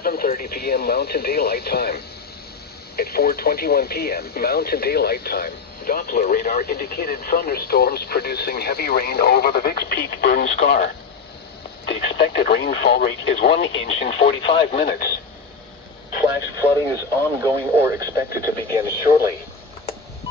7:30 p.m. Mountain Daylight Time. At 4:21 p.m. Mountain Daylight Time, Doppler radar indicated thunderstorms producing heavy rain over the Vicks Peak burn scar. The expected rainfall rate is 1 inch in 45 minutes. Flash flooding is ongoing or expected to begin shortly.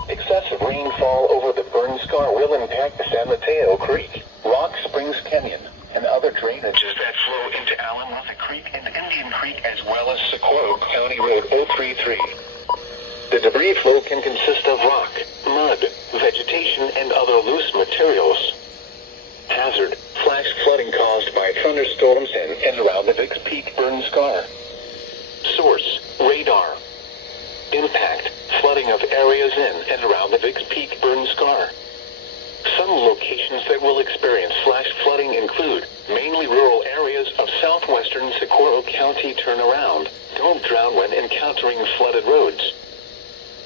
Excessive rainfall over the burn scar will impact San Mateo Creek, Rock Springs Canyon, and other drainages that flow into Alamotha Creek and Indian Creek, as well as Socorro County Road 033. The debris flow can consist of rock, mud, vegetation, and other loose materials. Hazard: flash flooding caused by thunderstorms in and around the Vicks Peak burn scar. Source: radar. Impact: flooding of areas in and around the Vicks Peak burn scar. Some locations that will experience flash flooding include mainly rural areas of southwestern Socorro County. Turnaround: don't drown when encountering flooded roads.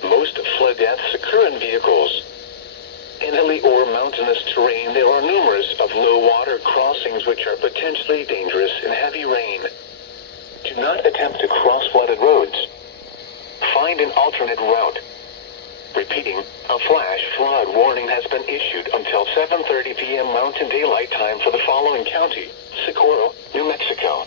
Most flood deaths occur in vehicles. In hilly or mountainous terrain, there are numerous of low water crossings which are potentially dangerous in heavy rain. Do not attempt to cross flooded roads. Find an alternate route. Repeating, a flash flood warning has been issued until 7:30 p.m. Mountain Daylight Time for the following county: Socorro, New Mexico,